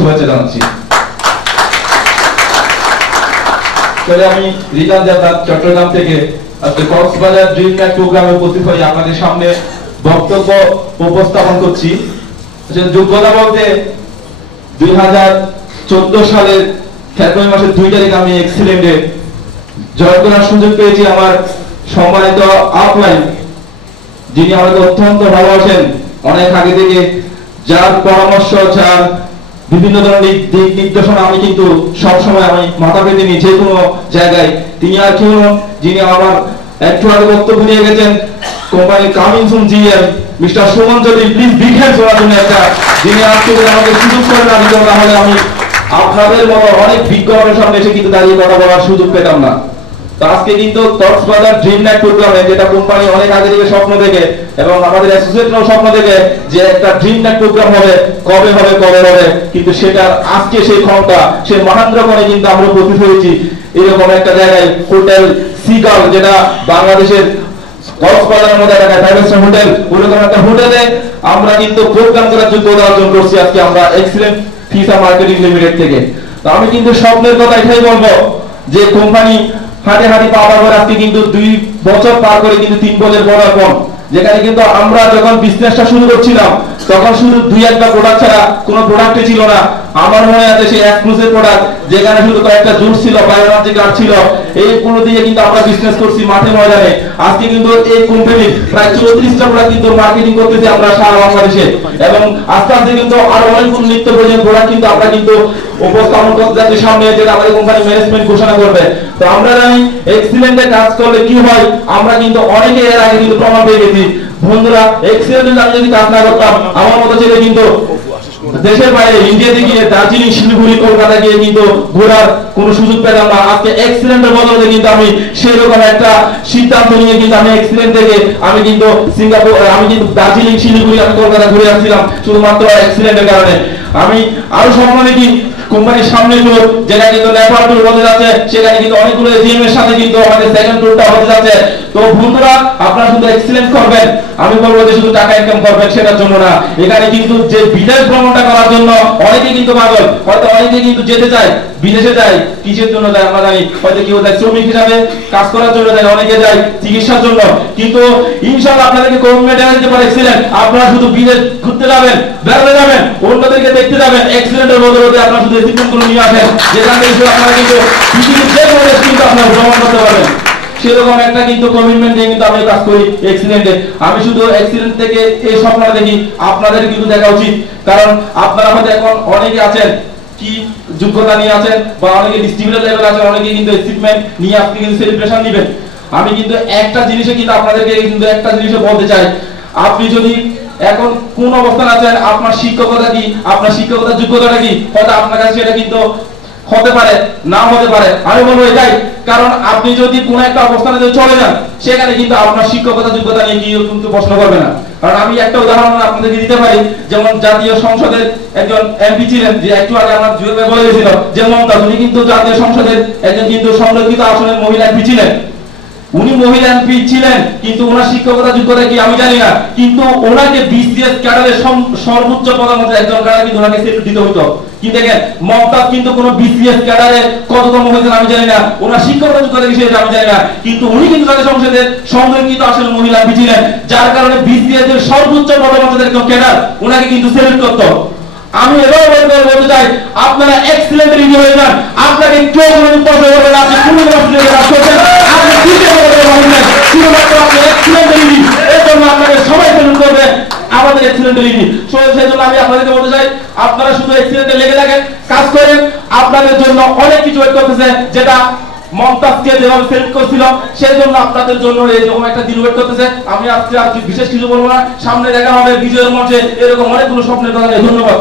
শুভেচ্ছা জানাচ্ছি। তবে আমি রিটার্ন যাত্রা চট্টগ্রাম থেকে আজকে কক্সবাজার ড্রিম নাইট প্রোগ্রামে উপস্থিত হয়ে আপনাদের সামনে বক্তব্য উপস্থাপন করছি। যোগ্যতা বলতে 2014 সালের ফেব্রুয়ারি মাসের 2 তারিখ আমি এক্সিলেন্টে জয়েন করার সুযোগ পেয়েছি। আমার সম্মানিত আপলাইন, যিনি আমাকে অত্যন্ত ভালোবাসেন অনেক আগে থেকে, যার পরামর্শ, যার বিভিন্ন ধরনের দিক নির্দেশনা আমি কিন্তু সবসময় আমি মাথা পেতে নিই যে কোনো জায়গায়। তিনি আর কেউ নন, যিনি আমার একটু আগে বক্তব্য নিয়ে গেছেন company coming soon GM mister Suman Chowdhury. Please big hands ওনার জন্য একটা, যিনি আজকে আমাকে সুযোগ করে না দিত, তাহলে আমি আপনাদের মতো অনেক বিজ্ঞানের সামনে এসে কিন্তু দাঁড়িয়ে কথা বলার সুযোগ পেতাম না। তো আজকে কিন্তু কক্সবাজার ড্রিম নাইট প্রোগ্রামে, যেটা কোম্পানি অনেক আগে থেকে স্বপ্ন দেখে এবং আমাদের অ্যাসোসিয়েটরাও স্বপ্ন দেখে যে একটা ড্রিম নাইট প্রোগ্রাম হবে, কবে হবে, কিন্তু সেটা আজকে সেই ক্ষমতা, সেই মহেন্দ্রক্ষণে কিন্তু আমরা উপস্থিত হয়েছি এরকম একটা জায়গায়, হোটেল সিগাল, যেটা বাংলাদেশের কক্সবাজারের মধ্যে একটা 5 স্টার হোটেল, ওরকম একটা হোটেলে আমরা কিন্তু প্রোগ্রাম করার যোগ্যতা অর্জন করছি আজকে আমরা এক্সিলেন্ট ফিসা মার্কেটিং লিমিটেড থেকে। তো আমি কিন্তু স্বপ্নের কথা এটাই বলবো যে কোম্পানি হাঁটে পাওয়ার পর আজকে কিন্তু 2 বছর পার করে কিন্তু 3 বছর পদার্পণ, যেখানে কিন্তু আমরা যখন বিজনেসটা শুরু করছিলাম তখন শুধু 2-1টা প্রোডাক্ট ছাড়া কোনো প্রোডাক্টই ছিল না। আমার মনে আছে সেই এক্সক্লুসিভ প্রোডাক্ট, যেখানে শুধু কয়েকটা জুস ছিল, বায়োলজি কার্ড ছিল, এইগুলো দিয়ে কিন্তু আমরা বিজনেস করছি মাঠে ময়দানে। আজকে কিন্তু এই কোম্পানি প্রায় 34টা প্রোডাক্ট কিন্তু মার্কেটিং করতেছি আমরা সারা বাংলাদেশে, এবং আস্তে আস্তে কিন্তু আরো অনেকগুলো নিত্য প্রয়োজনীয় প্রোডাক্ট কিন্তু আমরা কিন্তু উপস্থাপন করতে যাচ্ছি সামনে, যেটা আমাদের কোম্পানি ম্যানেজমেন্ট ঘোষণা করবে। তো আমরা জানি এক্সিলেন্টে কাজ করলে কি হয়, আমরা কিন্তু অনেকে এর আগে কিন্তু প্রমাণ পেয়ে গেছি। বন্ধুরা, এক্সিলেন্টে আমি যদি কাজ না করতাম, আমার মতো ছেলে কিন্তু দেশের বাইরে ইন্ডিয়াতে গিয়ে দার্জিলিং, শিলিগুড়ি, কলকাতা গিয়ে কিন্তু ঘোরার কোনো সুযোগ পেতাম না। আজকে এক্সিলেন্টের বদলে কিন্তু আমি সেরকম একটা সিদ্ধান্ত নিয়ে কিন্তু আমি এক্সিলেন্ট থেকে আমি কিন্তু সিঙ্গাপুর, আমি কিন্তু দার্জিলিং, শিলিগুড়ি, আমি কলকাতা ঘুরে আসছিলাম শুধুমাত্র এক্সিলেন্টের কারণে। আমি আরো স্বপ্ন দেখি কোম্পানির সামনে ট্যুর, যেটা কিন্তু নেপাল ট্যুর হতে যাচ্ছে, সেখানে কিন্তু অনেকগুলো এজিএম এর সাথে কিন্তু আমাদের সেকেন্ড ট্যুরটা হতে যাচ্ছে। তো বন্ধুরা, আপনারা শুধু এক্সিলেন্ট করবেন, আমি বলবো যে শুধু টাকা ইনকাম করবেন সেটার জন্য না, এখানে কিন্তু যে বিদেশ ভ্রমণটা করার জন্য অনেকে কিন্তু পাগল, হয়তো অনেকে কিন্তু যেতে চায়, বিদেশে যায় কিসের জন্য যায় আমরা জানি, হয়তো কেউ যায় শ্রমিক হিসাবে কাজ করার জন্য যায়, অনেকে যায় চিকিৎসার জন্য, কিন্তু ইনশাআল্লাহ আপনাদেরকে গভর্নমেন্ট দিতে পারে এক্সিলেন্ট। আপনারা শুধু বিদেশ ঘুরতে যাবেন, বেড়াতে যাবেন, অন্যদেরকে দেখতে যাবেন, এক্সিলেন্টের বদলে আপনারা শুধু এক্সিলেন্টগুলো নিয়ে আসেন, যেখান থেকে আপনারা কিন্তু পৃথিবীর যে কোনো দেশ কিন্তু আপনারা ভ্রমণ করতে পারবেন। সেরকম একটা কিন্তু কমিটমেন্ট নিয়ে কিন্তু আমি কাজ করি এক্সিলেন্টে। আমি শুধু এক্সিলেন্ট থেকে এই স্বপ্নটা দেখি, আপনাদের কিন্তু দেখা উচিত, কারণ আপনারা হয়তো এখন অনেকে আছেন কি যোগ্যতা নিয়ে আছেন, বা অনেকে ডিস্ট্রিবিউটর লেভেল আছেন, অনেকে কিন্তু অ্যাচিভমেন্ট নিয়ে আপনি কিন্তু সেলিব্রেশন নেবেন। আমি কিন্তু একটা জিনিসে কিন্তু আপনাদেরকে কিন্তু একটা জিনিসও বলতে চাই, আপনি যদি এখন কোন অবস্থান আছেন, আপনার শিক্ষকতা কি, আপনার শিক্ষকতার যোগ্যতাটা কি, হয়তো আপনার কাছে সেটা কিন্তু হতে পারে, না হতে পারে। আমি বলবো এটাই, কারণ আপনি যদি কোন একটা অবস্থানে যদি চলে যান, সেখানে কিন্তু আপনার শিক্ষকতা যোগ্যতা নিয়ে কেউ কিন্তু প্রশ্ন করবে না। কারণ আমি একটা উদাহরণ আপনাদেরকে দিতে পারি, যেমন জাতীয় সংসদের একজন এমপি ছিলেন, যে একটু আগে আমার জুয়েল ভাই বলে গেছিল, যে মমতা, উনি কিন্তু জাতীয় সংসদের একজন কিন্তু সংরক্ষিত আসনের মহিলা এমপি ছিলেন। উনি মহিলা এমপি ছিলেন, কিন্তু ওনার শিক্ষকতা যোগ্যতা কি আমি জানি না, কিন্তু ওনাকে বিসিএস ক্যাডারের সর্বোচ্চ পদের একজন ক্যাডার কিন্তু ওনাকে সেলুট দিতে হতো। কিন্তু দেখেন, মমতা কিন্তু কোন বিসিএস ক্যাডারে কততম হয়েছেন আমি জানি না, ওনার শিক্ষকতা যোগ্যতা কি সেটা আমি জানি না, কিন্তু উনি কিন্তু তাদের সংসদের সংরক্ষিত আসলে মহিলা এমপি ছিলেন, যার কারণে বিসিএস এর সর্বোচ্চ পদমর্যাদার একজন ক্যাডার ওনাকে কিন্তু সেলুট করতো। আমি এবারে বলতে চাই, আপনারা এক্সিলেন্ট রেডি হয়ে যান, আপনাকে কেউ কোনো প্রশ্ন করবে না, আপনি কোনো প্রশ্ন কাজ করছেন, আপনি দিতে পারবেন, শুধুমাত্র আপনি এক্সিলেন্ট রেডি, এর জন্য আপনাকে সবাই সেলুট করবে, আমাদের এক্সিলেন্ট রেডি। সেই জন্য আমি আপনাদেরকে বলতে চাই, আপনারা শুধু এক্সিলেন্টে লেগে থাকেন, কাজ করেন, আপনাদের জন্য অনেক কিছু ওয়েট করতেছে, যেটা মমতাজকে যেভাবে সেলুট করছিল, সেই জন্য আপনাদের জন্য এরকম একটা দিন ওয়েট করতেছে। আমি আজকে বিশেষ কিছু বলবো না, সামনে দেখা হবে বিজয়ের মঞ্চে, এরকম অনেকগুলো স্বপ্নের কথা নিয়ে। ধন্যবাদ।